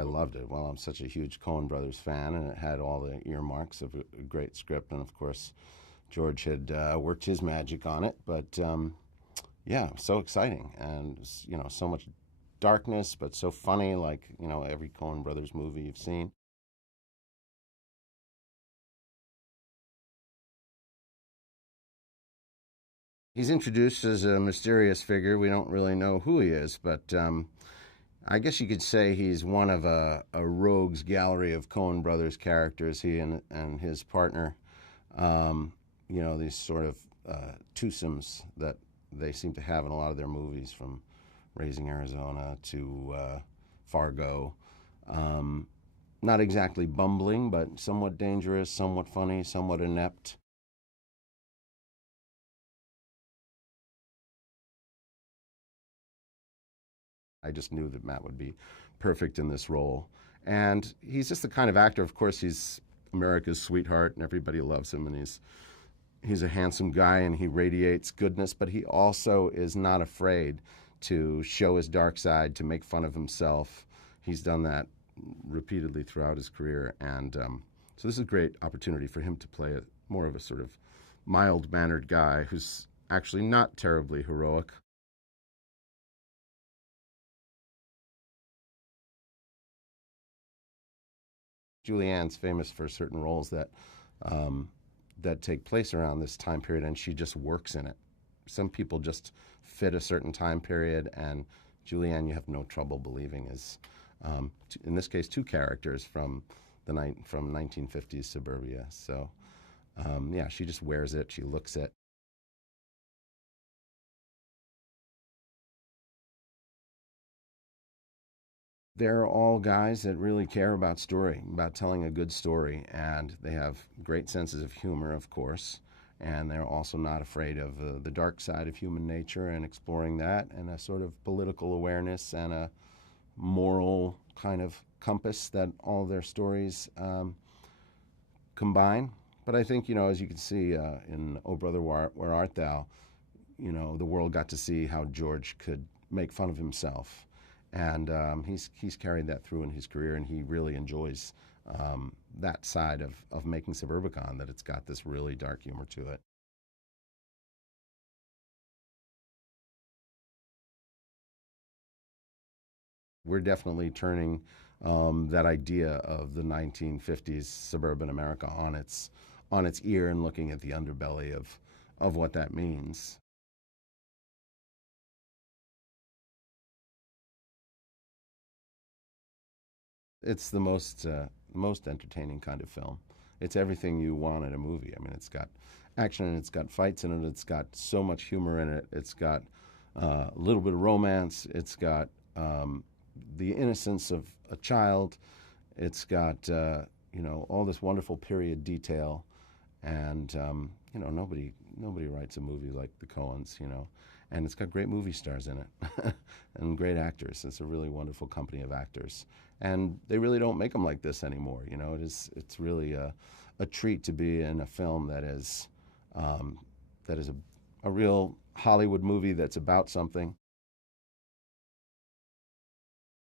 I loved it. Well, I'm such a huge Coen Brothers fan, and it had all the earmarks of a great script. And of course, George had worked his magic on it. But yeah, so exciting, and so much darkness, but so funny, like every Coen Brothers movie you've seen. He's introduced as a mysterious figure. We don't really know who he is, but I guess you could say he's one of a rogues gallery of Coen Brothers characters. He and his partner, um, these sort of twosomes that they seem to have in a lot of their movies, from Raising Arizona to Fargo. Um, Not exactly bumbling, but somewhat dangerous, somewhat funny, somewhat inept. I just knew that Matt would be perfect in this role. And he's just the kind of actor, of course, he's America's sweetheart and everybody loves him, and he's a handsome guy and he radiates goodness, but he also is not afraid to show his dark side, to make fun of himself. He's done that repeatedly throughout his career, and so this is a great opportunity for him to play more of a sort of mild-mannered guy who's actually not terribly heroic. Julianne's famous for certain roles um, that take place around this time period, and she just works in it. Some people just fit a certain time period, and Julianne, you have no trouble believing, is in this case two characters from from 1950s suburbia. So yeah, she just wears it. She looks it. They're all guys that really care about story, about telling a good story, and they have great senses of humor, of course, and they're also not afraid of the dark side of human nature and exploring that, and a sort of political awareness and a moral kind of compass that all their stories combine. But I think, as you can see in Oh Brother, Where Art Thou, the world got to see how George could make fun of himself, and he's carried that through in his career, and he really enjoys that side of making Suburbicon. That it's got this really dark humor to it. We're definitely turning that idea of the 1950s suburban America on its ear and looking at the underbelly of what that means. It's the most entertaining kind of film. It's everything you want in a movie. I mean, it's got action and it's got fights in it. It's got so much humor in it. It's got a little bit of romance. It's got the innocence of a child. It's got all this wonderful period detail, and nobody writes a movie like the Coens. And it's got great movie stars in it and great actors. It's a really wonderful company of actors, and they really don't make them like this anymore. It's really a treat to be in a film um, that is a real Hollywood movie that's about something,